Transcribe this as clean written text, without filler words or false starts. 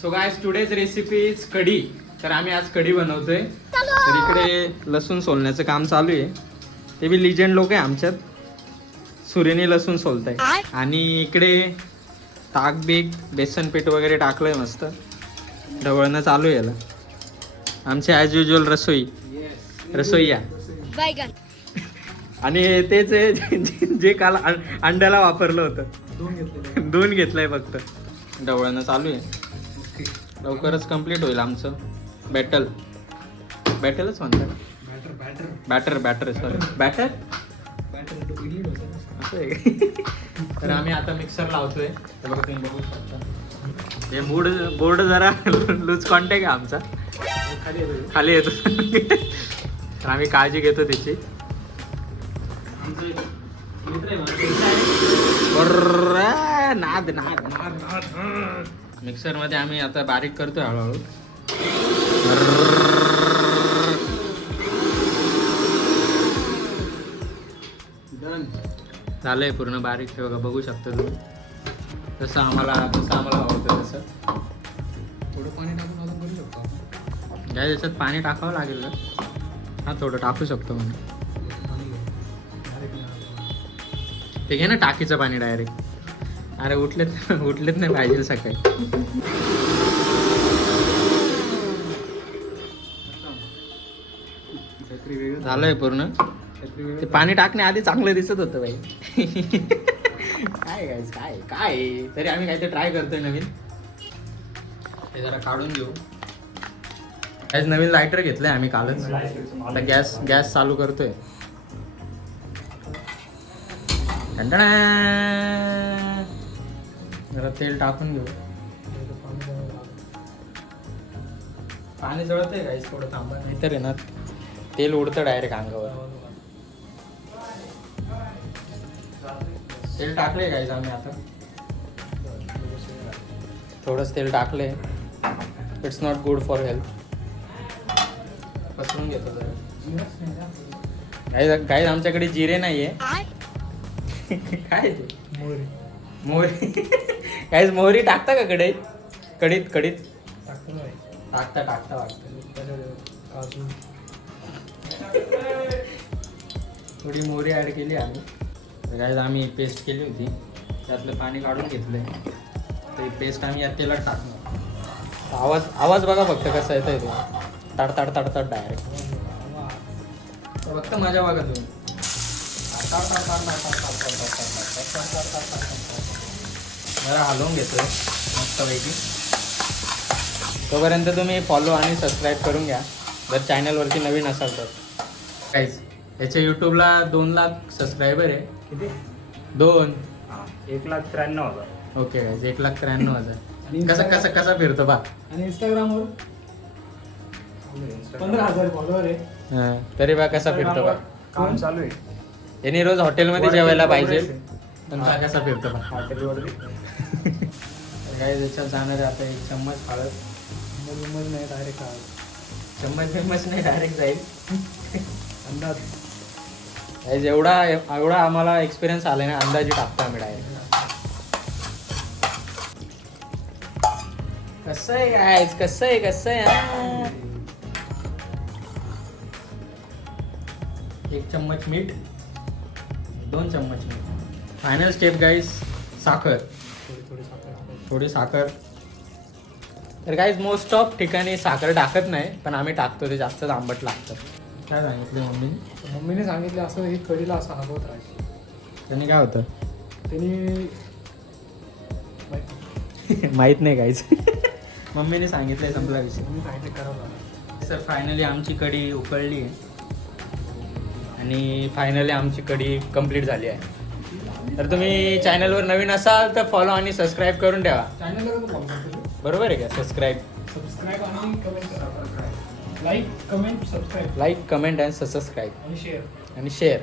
So guys today's recipe is kadhi. तर आम्ही आज कढी बनवतोय. तर इकडे लसूण सोलण्याचं काम चालू आहे. ते बी लिजेंड लोक आहे आमच्यात. सुरेने लसूण सोलताय आणि इकडे ताक बीक बेसन पीठ वगैरे टाकलंय मस्त. ढवळणं चालू आहे याला. आमचे ॲज युजल रसोईया आणि तेच आहे जे काल अंड्याला वापरलं होतं. दोन घेतलंय फक्त. ढवळणं चालू आहे. लवकरच कंप्लीट होईल आमचं बॅटलच म्हणतात. बॅटर सॉरी बॅटर असं आहे. तर आम्ही आता मिक्सर लावतोय. तर बघा तुम्ही बघू शकता हे बोर्ड जरा लूज कॉन्टॅक्ट आहे आमचा. खाली येतो. तर आम्ही काळजी घेतो त्याची. नाद मिक्सर मध्ये आम्ही आता बारीक करतोय हळूहळू. झालंय पूर्ण बारीक. हे बघा बघू शकता तुम्ही. जसं आम्हाला आवडतं तसं. थोडं पाणी टाकून अजून करू शकतो. ज्या याच्यात पाणी टाकावं लागेल ना. हा थोडं टाकू शकतो म्हणजे. ते घे ना टाकीचं पाणी डायरेक्ट. अरे उठलेत नाही पाहिजे सकाळी. झालंय पूर्ण. ते पाणी टाकण्याआधी चांगलं दिसत होतं बाई. काय तरी आम्ही काहीतरी ट्राय करतोय नवीन. हे जरा काढून घेऊ. आज नवीन लायटर घेतलंय आम्ही कालच. आता गॅस चालू करतोय. जरा तेल टाकून घेऊ. पाणी जळतंय गाईस थोडं थांबा. नाहीतर आहे ना तेल उडतं डायरेक्ट अंगावर. तेल टाकले गाईस आम्ही आता. थोडंच तेल टाकले. It's not good for health. पसरून घेतो जरा. गाईस आमच्याकडे जिरे नाहीये. काय ते मोहरी काहीच मोहरी टाकता का कढीत टाकता वाटतं. थोडी मोहरी ऍड केली आम्ही. गाईस आम्ही पेस्ट केली होती. त्यातलं पाणी काढून घेतलंय. ते पेस्ट आम्ही या तेलात टाकणार. आवाज बघा फक्त कसा येतोय तो. ताड डायरेक्ट. फक्त मजा बघा तुम्ही. जरा हलवून घेतोय मस्तपैकी. तोपर्यंत तुम्ही फॉलो आणि सबस्क्राईब करून घ्या जर चॅनलवरती नवीन असाल तर. काहीच याच्या यूट्यूबला 2 लाख सबस्क्रायबर आहे. किती? 2. 1,93,000. Okay guys 1,93,000. कसा फिरतो बा. आणि इंस्टाग्रामवर 15,000 फॉलोअर आहे. तरी बा कसा फिरतो बा. काम चालू आहे. यांनी रोज हॉटेलमध्ये जेवायला पाहिजे. पण हा कसा फिरतो बा. हॉटेलवरती काय त्याच्यात जाणार आता 1 चम्मच हळद. मग नाही डायरेक्ट चम्मच नाही डायरेक्ट जाईल. अंदाज गाईज एवढा आम्हाला एक्सपिरियन्स आलाय ना. अंदाजी टाकतो आम्ही डायरेक्ट. कसं आहे गाईज कसं आहे. 1 चम्मच मीठ. 2 चम्मच मीठ. फायनल स्टेप गाईज साखर. थोडी साखर. तर गाईज मोस्ट ऑफ ठिकाणी साखर टाकत नाही पण आम्ही टाकतो. ते जास्तच आंबट लागतं. काय सांगितलं मम्मीने सांगितलं असं ही कढीला असं हलवत राहायचं. त्यांनी काय होतं त्यांनी माहीत नाही काहीच. मम्मीने सांगितलंय संपला विषय. मी काहीतरी करावं लागलं. सर फायनली आमची कढी उकळली आहे आणि फायनली आमची कढी कंप्लीट झाली आहे. तर तुम्ही चॅनलवर नवीन असाल तर फॉलो आणि सबस्क्राईब करून ठेवा. चॅनलला कसं फॉलो करतो? बरोबर आहे का. सबस्क्राईब आणि कमेंट करा. Like comment subscribe like comment and subscribe आणि शेअर. आणि शेअर.